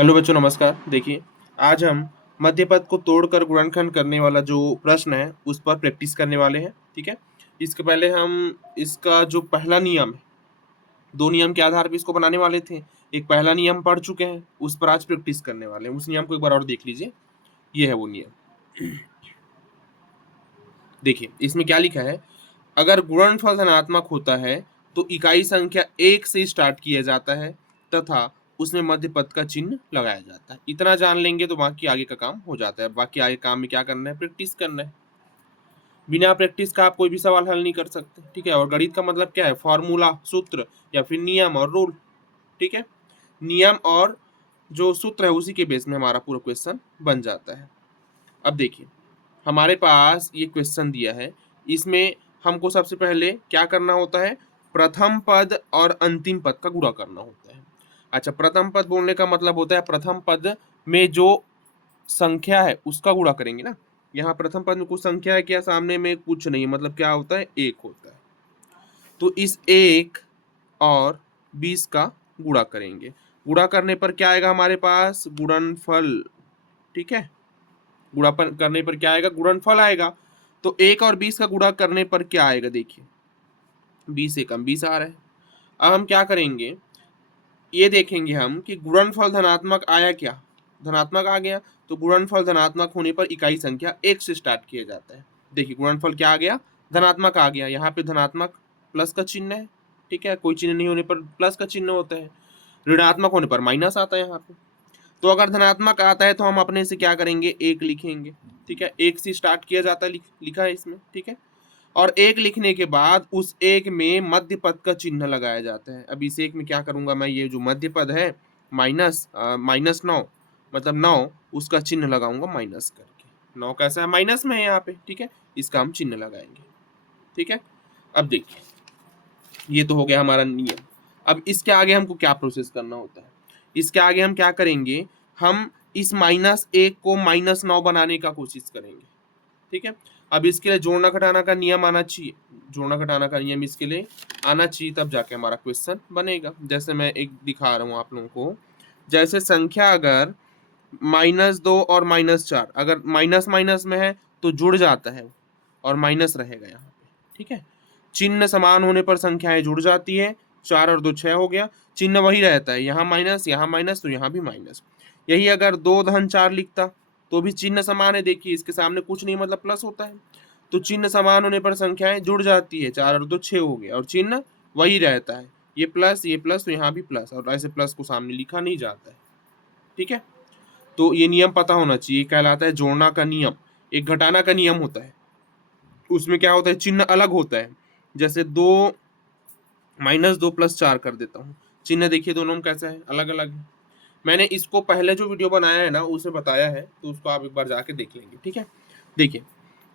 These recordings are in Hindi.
हेलो बच्चों, नमस्कार। देखिए, आज हम मध्य पद को तोड़कर गुणनखंड करने वाला जो प्रश्न है उस पर प्रैक्टिस करने वाले हैं। ठीक है। इसके पहले हम इसका जो पहला नियम है, दो नियम के आधार पर इसको बनाने वाले थे। एक पहला नियम पढ़ चुके हैं, उस पर आज प्रैक्टिस करने वाले हैं। उस नियम को एक बार और देख लीजिए। ये है वो नियम। देखिए, इसमें क्या लिखा है, अगर गुणनफल धनात्मक होता है तो इकाई संख्या 1 से स्टार्ट किया जाता है तथा उसमें मध्य पद का चिन्ह लगाया जाता है। इतना जान लेंगे तो बाकी आगे का काम हो जाता है। बाकी आगे काम में क्या करना है, प्रैक्टिस करना है। बिना प्रैक्टिस का आप कोई भी सवाल हल नहीं कर सकते। ठीक है। और गणित का मतलब क्या है, फॉर्मूला, सूत्र या फिर नियम और रूल। ठीक है। नियम और जो सूत्र है उसी के बेस में हमारा पूरा क्वेश्चन बन जाता है। अब देखिए, हमारे पास ये क्वेश्चन दिया है। इसमें हमको सबसे पहले क्या करना होता है, प्रथम पद और अंतिम पद का गुणा करना होता है। अच्छा, प्रथम पद बोलने का मतलब होता है प्रथम पद में जो संख्या है उसका गुणा करेंगे ना। यहाँ प्रथम पद में कुछ संख्या है क्या, सामने में कुछ नहीं है, मतलब क्या होता है, एक होता है। तो इस 1 और 20 का गुणा करेंगे। गुणा करने पर क्या आएगा हमारे पास, गुणनफल। ठीक है। गुणा करने पर क्या आएगा, गुणनफल आएगा। तो 1 और 20 का गुणा करने पर क्या आएगा, देखिए 20 से कम 20 आ रहा है। अब हम क्या करेंगे, ये देखेंगे हम कि गुणनफल धनात्मक आया क्या, धनात्मक आ गया। तो गुणनफल धनात्मक होने पर इकाई संख्या 1 से स्टार्ट किया जाता है। देखिए गुणनफल क्या आ गया, धनात्मक आ गया। यहाँ पे धनात्मक प्लस का चिन्ह है। ठीक है। कोई चिन्ह नहीं होने पर प्लस का चिन्ह होता है, ऋणात्मक होने पर माइनस आता है यहाँ पे। तो अगर धनात्मक आता है तो हम अपने से क्या करेंगे, 1 लिखेंगे। ठीक है। 1 से स्टार्ट किया जाता है, लिखा है इसमें। ठीक है। और 1 लिखने के बाद उस 1 में मध्य पद का चिन्ह लगाया जाता है। अब इस 1 में क्या करूंगा मैं, ये जो मध्य पद है -9, मतलब 9, उसका चिन्ह लगाऊंगा माइनस करके। 9 कैसा है, माइनस में है यहाँ पे। ठीक है। इसका हम चिन्ह लगाएंगे। ठीक है। अब देखिए, ये तो हो गया हमारा नियम। अब इसके आगे हमको क्या प्रोसेस करना होता है, इसके आगे हम क्या करेंगे, हम इस -1 को -9 बनाने का कोशिश करेंगे। ठीक है। अब इसके लिए जोड़ना घटाना का नियम आना चाहिए। जोड़ना घटाना का नियम इसके लिए आना चाहिए, तब जाके हमारा क्वेश्चन बनेगा। जैसे मैं एक दिखा रहा हूँ आप लोगों को। जैसे संख्या अगर -2 और -4 अगर माइनस माइनस में है तो जुड़ जाता है और माइनस रहेगा यहाँ पे। ठीक है। चिन्ह समान होने पर संख्याएं जुड़ जाती है। 4 और 2 6 हो गया। चिन्ह वही रहता है, यहाँ माइनस तो यहाँ भी माइनस। यही अगर 2-4 लिखता तो भी चिन्ह समान है। देखिए इसके सामने कुछ नहीं, मतलब प्लस होता है। तो चिन्ह समान होने पर संख्याएं जुड़ जाती है। 4 और 2 6 हो गया और चिन्ह वही रहता है। ये प्लस तो यहाँ भी प्लस, और ऐसे प्लस को सामने लिखा नहीं जाता है। ठीक है। तो ये नियम पता होना चाहिए, कहलाता है जोड़ना का नियम। एक घटाना का नियम होता है, उसमें क्या होता है, चिन्ह अलग होता है। जैसे 2 -2 + 4 कर देता हूँ, चिन्ह देखिए दोनों में कैसा है, अलग अलग है। मैंने इसको पहले जो वीडियो बनाया है ना उसे बताया है, तो उसको आप एक बार जाके देख लेंगे। ठीक है। देखिए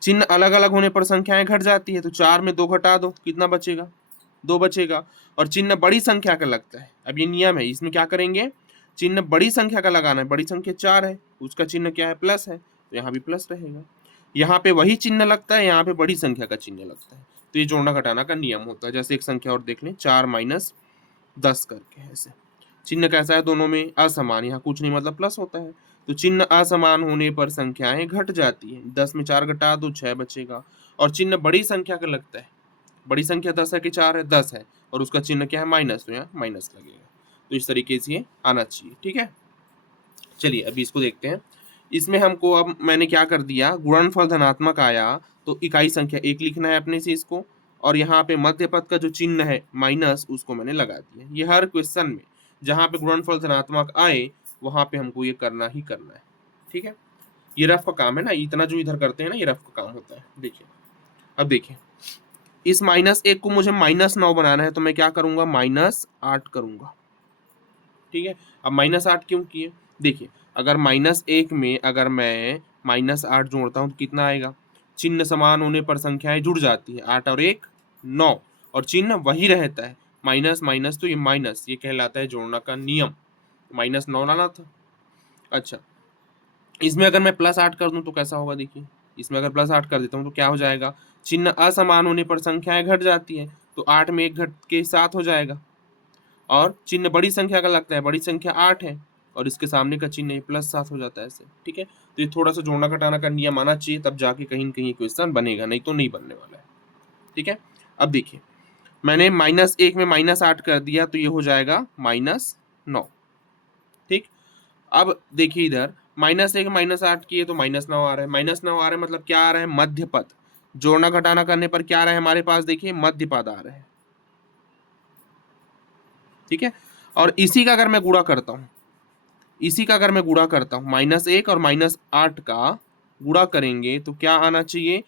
चिन्ह अलग अलग होने पर संख्याएं घट जाती है। तो 4 में 2 घटा दो, कितना बचेगा, 2 बचेगा। और चिन्ह बड़ी संख्या का लगता है। अब ये नियम है, इसमें क्या करेंगे, चिन्ह बड़ी संख्या का लगाना है। बड़ी संख्या 4 है, उसका चिन्ह क्या है, प्लस है, तो यहाँ भी प्लस रहेगा। यहाँ पे वही चिन्ह लगता है, यहाँ पे बड़ी संख्या का चिन्ह लगता है। तो ये जोड़ना घटाना का नियम होता है। जैसे एक संख्या और देख लें, 4 - 10 करके, ऐसे चिन्ह कैसा है, दोनों में असमान, यहाँ कुछ नहीं मतलब प्लस होता है। तो चिन्ह असमान होने पर संख्याएं घट जाती है। 10 में 4 घटा दो, 6 बचेगा। और चिन्ह बड़ी संख्या का लगता है। बड़ी संख्या 10 है कि 4 है, 10 है, और उसका चिन्ह क्या है, माइनस, तो यहाँ माइनस लगेगा। तो इस तरीके से ये आना चाहिए। ठीक है। चलिए अभी इसको देखते हैं। इसमें हमको, अब मैंने क्या कर दिया, गुणनफल धनात्मक आया तो इकाई संख्या 1 लिखना है अपने से इसको, और यहाँ पे मध्य पद का जो चिन्ह है माइनस, उसको मैंने लगा दिया। ये हर क्वेश्चन में जहाँ पे गुणनफल धनात्मक आए वहाँ पे हमको ये करना ही करना है। ठीक है। ये रफ का काम है ना, इतना जो इधर करते हैं ना, ये रफ का काम होता है। देखिए अब देखिए, इस -1 को मुझे -9 बनाना है, तो मैं क्या करूंगा, -8 करूंगा। ठीक है। अब -8 क्यों किए, देखिए अगर -1 में अगर मैं -8 जोड़ता हूँ तो कितना आएगा, चिन्ह समान होने पर संख्याएं जुड़ जाती है। 8 और 1 9, और चिन्ह वही रहता है, माइनस माइनस तो ये माइनस, ये कहलाता है जोड़ना का नियम। -9 लाना था। अच्छा, इसमें अगर मैं +8 कर दूं तो कैसा होगा, देखिए इसमें अगर +8 कर देता हूँ तो क्या हो जाएगा, चिन्ह असमान होने पर संख्याएं घट जाती है। तो 8 में 1 घट के 7 हो जाएगा। और चिन्ह बड़ी संख्या का लगता है, बड़ी संख्या 8 है, और इसके सामने का चिन्ह +7 हो जाता है ऐसे, ठीक है। तो ये थोड़ा सा जोड़ना घटाना का नियम आना चाहिए, तब जाके कहीं न कहीं क्वेश्चन बनेगा, नहीं तो नहीं बनने वाला है, ठीक है। अब देखिए मैंने -1 में -8 कर दिया तो ये हो जाएगा -9, ठीक। अब देखिए इधर -1 -8 किए तो -9 आ रहा है, -9 आ रहा है मतलब क्या आ रहा है, मध्य पद। जोड़ना घटाना करने पर क्या आ रहा है हमारे पास, देखिए मध्य पद आ रहा है, ठीक है। और इसी का अगर मैं गुणा करता हूं, इसी का अगर मैं गुणा करता हूं -1 और -8 का गुणा करेंगे तो क्या आना चाहिए,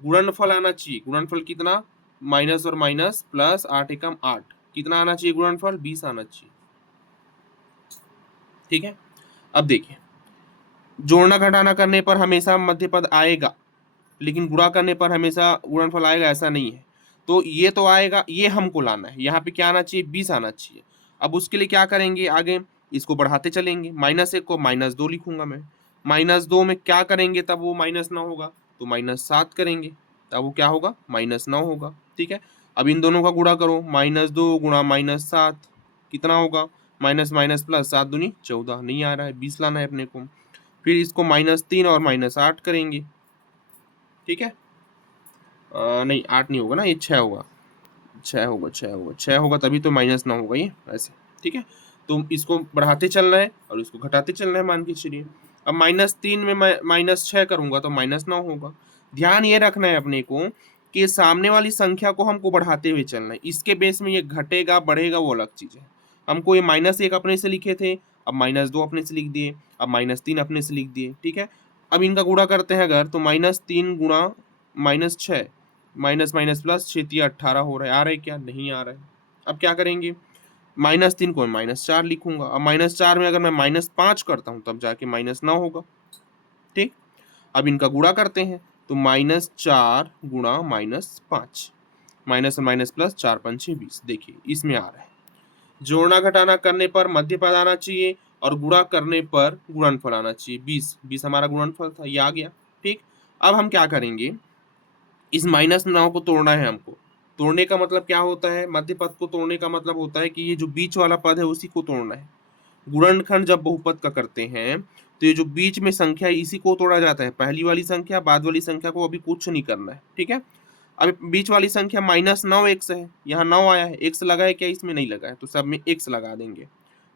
गुणनफल आना चाहिए। गुणनफल कितना, माइनस और माइनस प्लस 8 एकम 8, कितना आना चाहिए गुणनफल, 20 आना चाहिए, ठीक है। अब देखिए जोड़ना घटाना करने पर हमेशा मध्य पद आएगा, लेकिन गुणा करने पर हमेशा गुणनफल आएगा ऐसा नहीं है। तो ये तो आएगा, ये हमको लाना है, यहाँ पे क्या आना चाहिए, 20 आना चाहिए। अब उसके लिए क्या करेंगे, आगे इसको बढ़ाते चलेंगे, -1 को -2 लिखूंगा मैं, -2 में क्या करेंगे तब वो -9 होगा, तो -7 करेंगे तब वो क्या होगा, -9 होगा, ठीक है। अब इन दोनों का गुणा करो, -2 गुणा -7 कितना होगा, माइनस माइनस प्लस 7 दूनी 14, नहीं आ रहा है, 20 लाना है अपने को। फिर इसको -3 और -8 करेंगे, ठीक है। नहीं 8 नहीं होगा ना, ये 6 होगा, 6 होगा तभी तो -9 होगा ये ऐसे, ठीक है। तो इसको बढ़ाते चलना है और इसको घटाते चलना है, मान के चलिए। अब -3 में मैं -6 करूंगा तो -9 होगा। ध्यान ये रखना है अपने को कि सामने वाली संख्या को हमको बढ़ाते हुए चलना है, इसके बेस में ये घटेगा बढ़ेगा वो अलग चीज है। हमको ये -1 अपने से लिखे थे, अब -2 अपने से लिख दिए, अब -3 अपने से लिख दिए, ठीक है। अब इनका गुणा करते हैं अगर, तो -3 गुणा -6, माइनस माइनस प्लस 6×3 = 18 हो रहा है, आ रहा है क्या, नहीं आ रहा है। अब क्या करेंगे, -3 को -4 लिखूंगा, अब -4 में अगर मैं -5 करता हूँ तब जाके -9 होगा, ठीक। अब इनका गुणा करते हैं तो -4 गुणा -5, माइनस और माइनस प्लस 4 5 6 20, देखिए इसमें आ रहा है। जोड़ना घटाना करने पर मध्य पद आना चाहिए और गुणा करने पर गुणनफल आना चाहिए, 20 हमारा गुणनफल था, ये आ गया, ठीक। अब हम क्या करेंगे, इस -9 को तोड़ना है हमको। तोड़ने का मतलब क्या होता है, मध्य पद को तोड़ने का मतलब होता है कि ये जो बीच वाला पद है उसी को तोड़ना है। गुणनखंड जब बहुपद का करते हैं तो ये जो बीच में संख्या है इसी को तोड़ा जाता है, पहली वाली संख्या बाद वाली संख्या को अभी कुछ नहीं करना है, ठीक है। अब बीच वाली संख्या -9 x है, यहाँ 9 आया है, x लगा है क्या, इसमें नहीं लगा है, तो सब में x लगा देंगे,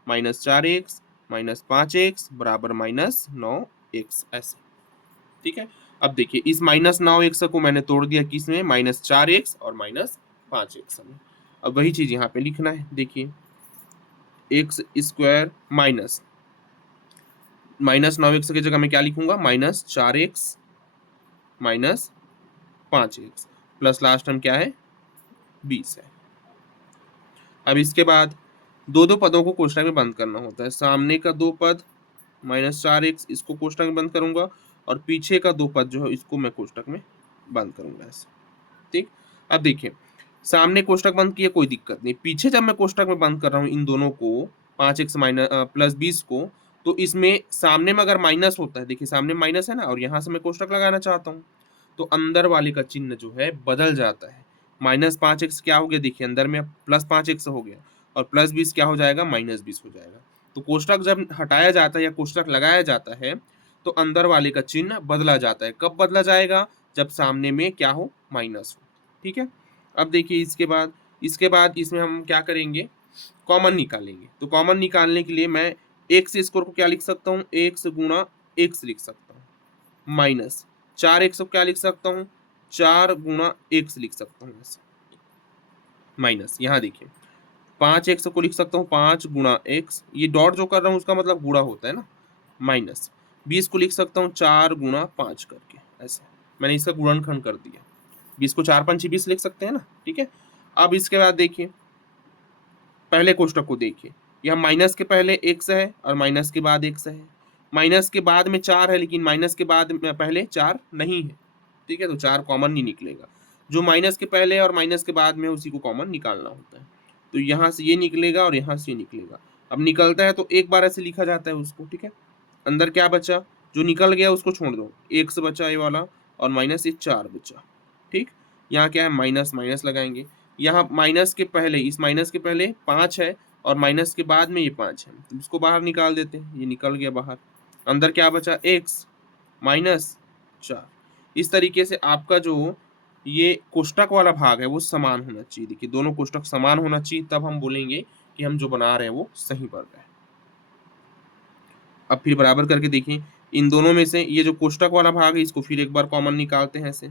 -4x -5x बराबर -9x ऐसे, ठीक है। अब देखिए इस -9x को मैंने तोड़ दिया किस में, -4x और -5x में। अब वही चीज यहाँ पे लिखना है, देखिए x² -9x की जगह मैं क्या लिखूंगा, -4x -5x plus last term क्या है, 20 है। अब इसके बाद दो पदों को कोष्ठक में बंद करना होता है, सामने का 2 पद -4x इसको कोष्ठक में बंद करूंगा और पीछे का 2 पद जो है इसको मैं कोष्ठक में बंद करूंगा ऐसे, ठीक। अब देखिए सामने कोष्ठक बंद किया कोई दिक्कत नहीं, पीछे जब मैं कोष्ठक में बंद कर रहा हूँ इन दोनों को 5x प्लस 20 को, तो इसमें सामने में अगर माइनस होता है, देखिए सामने माइनस है ना, और यहाँ से मैं कोष्ठक लगाना चाहता हूँ तो अंदर वाले का चिन्ह जो है बदल जाता है। -5x क्या हो गया, देखिए अंदर में +5x हो गया और +20 क्या हो जाएगा, -20 हो जाएगा। तो कोष्ठक जब हटाया जाता है या कोष्ठक लगाया जाता है तो अंदर वाले का चिन्ह बदला जाता है। कब बदला जाएगा, जब सामने में क्या हो, माइनस हो, ठीक है। अब देखिए इसके बाद इसमें हम क्या करेंगे, कॉमन निकालेंगे। तो कॉमन निकालने के लिए मैं x स्क्वायर को क्या लिख सकता हूँ, x गुणा x लिख सकता हूँ, माइनस 4x को क्या लिख सकता हूँ, 4 गुणा x लिख सकता हूँ ऐसे, माइनस यहाँ देखिए 5x को लिख सकता हूँ 5 गुणा x, ये डॉट जो कर रहा हूँ उसका मतलब गुणा होता है ना, माइनस 20 को लिख सकता हूँ 4 गुणा 5 करके ऐसे, मैंने इसका गुणनखंड कर दिया, 20 को 4 5 20 लिख सकते हैं ना, ठीक है। अब इसके बाद देखिए पहले कोष्ठक को देखिए, यह माइनस के पहले x है और माइनस के बाद x है, माइनस के बाद में 4 है लेकिन माइनस के बाद में पहले 4 नहीं है, ठीक है। तो 4 कॉमन नहीं निकलेगा, जो माइनस के पहले और माइनस के बाद में उसी को कॉमन निकालना होता है। तो यहाँ से ये निकलेगा और यहाँ से ये निकलेगा। अब निकलता है तो एक बार ऐसे लिखा जाता है उसको, ठीक है। अंदर क्या बचा, जो निकल गया उसको छोड़ दो, x बचा ये वाला और माइनस ये 4 बचा, ठीक। यहाँ क्या है, माइनस माइनस लगाएंगे, यहाँ माइनस के पहले, इस माइनस के पहले 5 है और माइनस के बाद में ये 5 है, तो इसको बाहर निकाल देते हैं, ये निकल गया बाहर। अंदर क्या बचा, x माइनस 4। इस तरीके से आपका जो ये कोष्टक वाला भाग है वो समान होना चाहिए। देखिए दोनों कोष्टक समान होना चाहिए, तब हम बोलेंगे कि हम जो बना रहे हैं वो सही बन रहा है। अब फिर बराबर करके देखिए, इन दोनों में से ये जो कोष्टक वाला भाग है इसको फिर एक बार कॉमन निकालते हैं ऐसे।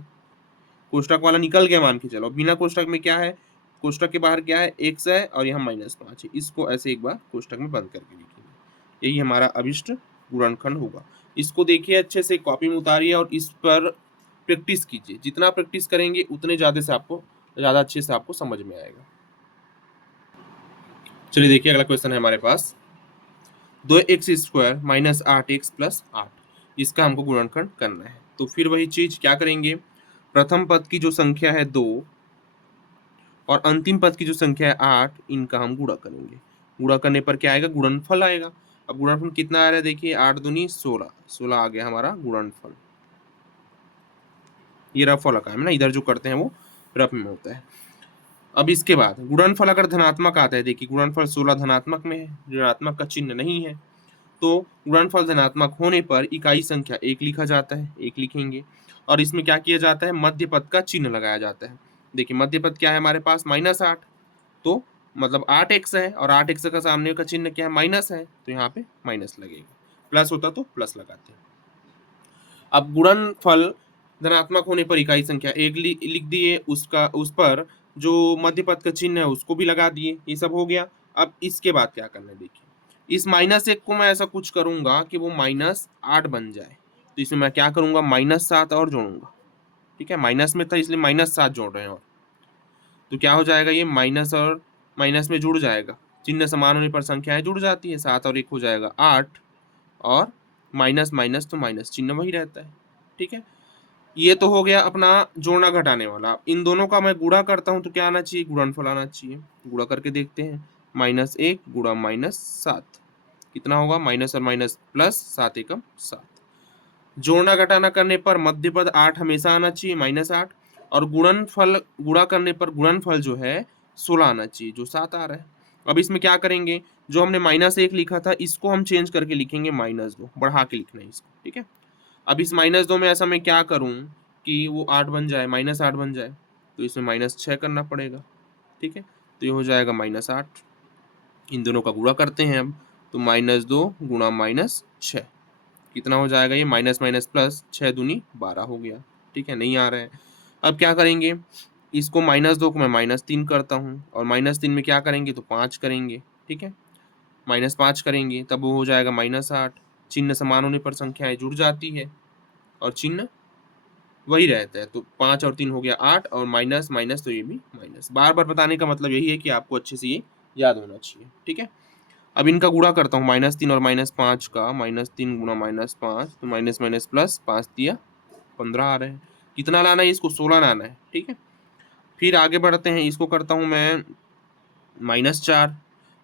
कोष्टक वाला निकल गया मान के चलो, बिना कोष्टक में क्या है, कोष्टक के बाहर क्या है, x है और यहाँ -5 है। इसको ऐसे एक बार कोष्टक में बंद करके लिखेंगे, यही हमारा अभिष्ट गुणनखंड होगा। इसको देखिए अच्छे से, कॉपी में उतारिए और इस पर प्रैक्टिस कीजिए। जितना प्रैक्टिस करेंगे उतने ज़्यादा अच्छे से आपको समझ में आएगा। चलिए देखिए अगला क्वेश्चन है हमारे पास, 2x² माइनस 8x प्लस 8, इसका हमको गुणनखंड करना है। तो फिर वही चीज क्या करेंगे, प्रथम पद की जो संख्या है 2 और अंतिम पद की जो संख्या है 8, इनका हम गुणा करेंगे। गुणा करने पर क्या आएगा, गुणनफल आएगा। अब गुणनफल कितना आ रहा है, देखिए 8 दूनी 16, 16 आ गया हमारा गुणनफल। ये रफ वाला काम है ना, इधर जो करते हैं वो रफ में होता है। अब इसके बाद गुणनफल अगर धनात्मक आता है, देखिए गुणनफल 16 धनात्मक में है, ऋणात्मक का चिन्ह नहीं है, तो गुणनफल धनात्मक होने पर इकाई संख्या 1 लिखा जाता है, 1 लिखेंगे। और इसमें क्या किया जाता है, मध्य पद का चिन्ह लगाया जाता है। देखिए मध्य पद क्या है हमारे पास, -8, तो मतलब 8x है और 8x का सामने का चिन्ह क्या है, माइनस है, तो यहाँ पे माइनस लगेगा। प्लस होता तो प्लस लगाते हैं। अब गुणनफल धनात्मक होने पर इकाई संख्या 1 लिख दिए, उस पर जो मध्य पद का चिन्ह है उसको भी लगा दिए, ये सब हो गया। अब इसके बाद क्या करना है, देखिए इस -1 को मैं ऐसा कुछ करूंगा कि वो -8 बन जाए, तो इसमें मैं क्या करूंगा, -7 और जोड़ूंगा। ठीक है, माइनस में था इसलिए -7 जोड़ रहे हैं, और तो क्या हो जाएगा, ये माइनस और माइनस में जुड़ जाएगा। चिन्ह समान होने पर संख्याएं जुड़ जाती है, 7 और 1 हो जाएगा 8, और माइनस माइनस तो माइनस, चिन्ह वही रहता है। ठीक है, ये तो हो गया अपना जोड़ना घटाने वाला। इन दोनों का मैं गुणा करता हूं तो क्या आना चाहिए, गुणनफल आना चाहिए। गुणा करके देखते हैं, -1 गुणा -7 कितना होगा, माइनस और माइनस प्लस, 7 एकम 7। जोड़ना घटाना करने पर मध्य पद 8 हमेशा आना चाहिए, -8, और गुणनफल गुणा करने पर गुणनफल जो है 16 आना चाहिए, जो 7 आ रहा है। अब इसमें क्या करेंगे, जो हमने -1 लिखा था इसको हम चेंज करके लिखेंगे -2, बढ़ा के लिखना है इसको। ठीक है, अब इस -2 में ऐसा मैं क्या करूं कि वो 8 बन जाए, -8 बन जाए, तो इसमें -6 करना पड़ेगा। ठीक है, तो ये हो जाएगा -8। इन दोनों का गुणा करते हैं अब, तो -2 गुणा -6 कितना हो जाएगा, ये माइनस माइनस प्लस, 6 दूनी 12 हो गया। ठीक है, नहीं आ रहा है। अब क्या करेंगे, इसको -2 को मैं -3 करता हूँ, और -3 में क्या करेंगे, तो 5 करेंगे। ठीक है, -5 करेंगे तब वो हो जाएगा -8। चिन्ह समान होने पर संख्याएं जुड़ जाती है और चिन्ह वही रहता है, तो 5 और 3 हो गया 8, और माइनस माइनस तो ये भी माइनस। बार बार बताने का मतलब यही है कि आपको अच्छे से ये याद होना चाहिए। ठीक है, अब इनका गुणा करता हूँ, -3 और -5 का, -3 गुणा -5, तो माइनस माइनस प्लस, 5 दिया 15 आ रहे हैं। कितना लाना है इसको, 16 लाना है। ठीक है, फिर आगे बढ़ते हैं, इसको करता हूँ मैं -4।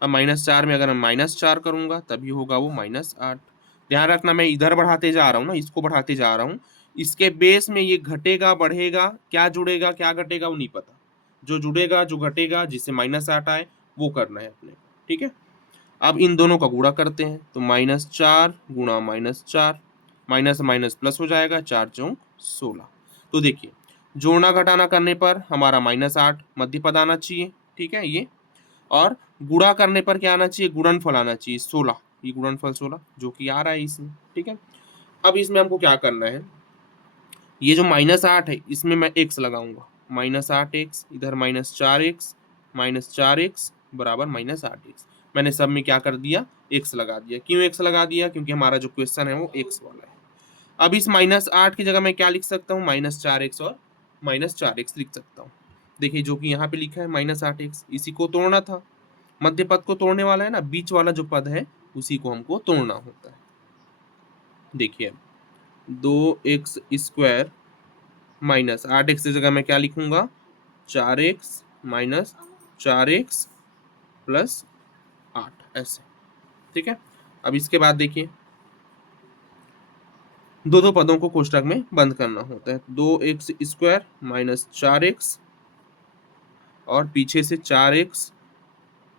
अब -4 में अगर मैं -4 करूँगा तभी होगा वो -8। ध्यान रखना, मैं इधर बढ़ाते जा रहा हूँ ना, इसको बढ़ाते जा रहा हूँ, इसके बेस में ये घटेगा बढ़ेगा, क्या जुड़ेगा क्या घटेगा वो नहीं पता। जो जुड़ेगा जो घटेगा जिससे -8 आए वो करना है अपने को। ठीक है, अब इन दोनों का गुणा करते हैं, तो -4 गुणा -4, माइनस माइनस प्लस हो जाएगा, 4 चौक 16। तो देखिए जोड़ना घटाना करने पर हमारा -8 मध्य पद आना चाहिए। ठीक है, ये और गुणा करने पर क्या आना चाहिए, गुणनफल आना चाहिए 16, ये गुणनफल 16 जो कि आ रहा है इसमें। ठीक है, अब इसमें हमको क्या करना है, ये जो -8 है इसमें मैं x लगाऊंगा, -8x, इधर -4x बराबर -8x। मैंने सब में क्या कर दिया, x लगा दिया। क्यों x लगा दिया, क्योंकि हमारा जो क्वेश्चन है वो x वाला है। अब इस -8 की जगह मैं क्या लिख सकता हूँ, -4x और -4x लिख सकता हूँ। देखिए जो कि यहाँ पे लिखा है -8x, इसी को तोड़ना था, मध्य पद को तोड़ने वाला है ना, बीच वाला जो पद है उसी को हमको तोड़ना होता है। देखिए 2x² माइनस 8x की जगह मैं क्या लिखूंगा, 4x माइनस 4x प्लस 8, ऐसे। ठीक है, अब इसके बाद देखिए दो पदों को कोष्टक में बंद करना होता है, 2x² माइनस 4x और पीछे से 4x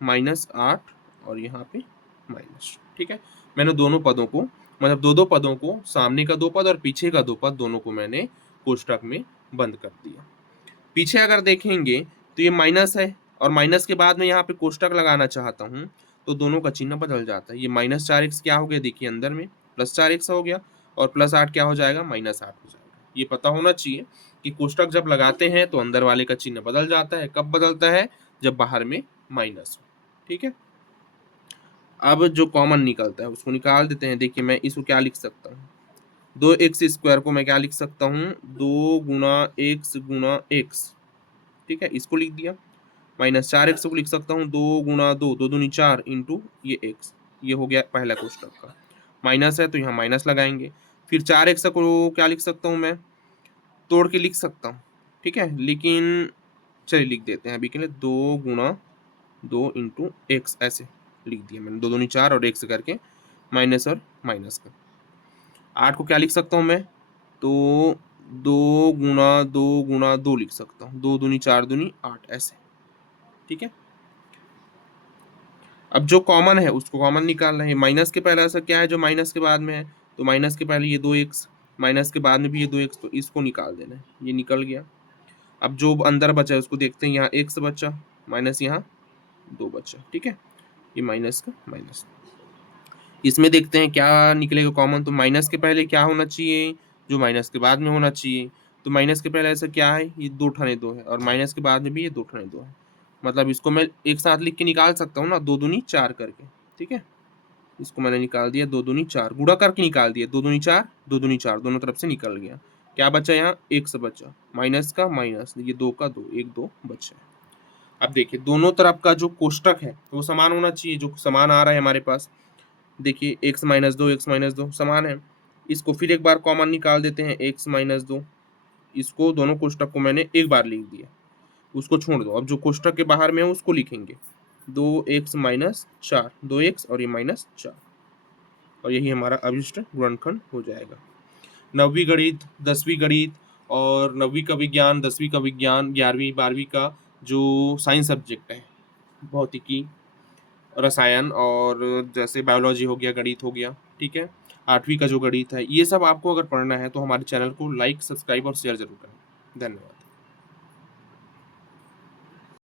माइनस 8 और यहाँ पे माइनस। ठीक है, मैंने दोनों पदों को मतलब दो पदों को, सामने का 2 पद और पीछे का 2 पद, दोनों को मैंने कोष्ठक में बंद कर दिया। पीछे अगर देखेंगे तो ये माइनस है और माइनस के बाद में यहाँ पे कोष्ठक लगाना चाहता हूँ तो दोनों का चिन्ह बदल जाता है। ये -4x क्या हो गया, देखिए अंदर में +4x हो गया और +8 क्या हो जाएगा, -8 हो जाएगा। ये पता होना चाहिए कि कोष्ठक जब लगाते हैं तो अंदर वाले का चिन्ह बदल जाता है। कब बदलता है, जब बाहर में माइनस हो। ठीक है, अब जो कॉमन निकलता है उसको निकाल देते हैं। देखिए मैं इसको क्या लिख सकता हूँ, 2x² को मैं क्या लिख सकता हूँ, 2 गुना x गुना x। ठीक है, इसको लिख दिया। -4x को लिख सकता हूँ 2 गुना 2, 2 दूनी 4 इंटू ये x। ये हो गया पहला कोष्ठक का। माइनस है तो यहाँ माइनस लगाएंगे। फिर 4x को क्या लिख सकता हूँ, मैं तोड़ के लिख सकता हूँ। ठीक है, लेकिन चलिए लिख देते हैं अभी के लिए, 2 गुना 2 इंटू एक्स, ऐसे लिख दिया मैंने, 2 दूनी 4 और x करके माइनस और माइनस का। 8 को क्या लिख सकता हूँ मैं, तो 2 गुना 2 गुना 2 लिख सकता हूँ, 2 दूनी 4 दूनी 8, ऐसे। ठीक है, अब जो कॉमन है उसको कॉमन निकालना है। माइनस के पहले ऐसा क्या है जो माइनस के बाद में है, तो माइनस के पहले ये 2x, माइनस के बाद में भी ये 2x, तो इसको निकाल देना है। ये निकल गया। अब जो अंदर बचा है उसको देखते हैं, यहाँ x बचा माइनस यहाँ 2 बचा। ठीक है, ये माइनस का माइनस। इसमें देखते हैं क्या निकलेगा कॉमन, तो माइनस के पहले क्या होना चाहिए, जो माइनस के बाद में होना चाहिए। तो माइनस के पहले ऐसा क्या है, ये 2 ठाने 2 है और माइनस के बाद में भी ये 2 ठाने 2 है। मतलब इसको मैं एक साथ लिख के निकाल सकता हूँ ना, 2 दूनी 4 करके। ठीक है, इसको मैंने निकाल दिया, 2 दूनी 4 गुणा करके निकाल दिया, 2 दूनी 4 2 दूनी 4 दोनों तरफ से निकल गया। क्या बचा यहाँ, x बचा, माइनस का माइनस, ये 2 का 2, 1 2 बचा। अब देखिए दोनों तरफ का जो कोष्ठक है वो समान होना चाहिए, जो समान आ रहा है हमारे पास। देखिए x - 2 x - 2 समान है। इसको फिर एक बार कॉमन निकाल देते हैं, x - 2। इसको दोनों कोष्ठक को मैंने एक बार लिख दिया, उसको छोड़ दो। अब जो कोष्ठक के बाहर में है उसको लिखेंगे, 2x - 4, 2x और ये -4, और यही हमारा अभिष्ट गुणनखंड हो जाएगा। 9वीं गणित, 10वीं गणित और 9वीं का विज्ञान, 10वीं का विज्ञान, 11वीं 12वीं का जो साइंस सब्जेक्ट है, भौतिकी, रसायन और जैसे बायोलॉजी हो गया, गणित हो गया। ठीक है, 8वीं का जो गणित है, ये सब आपको अगर पढ़ना है तो हमारे चैनल को लाइक, सब्सक्राइब और शेयर जरूर करें। धन्यवाद।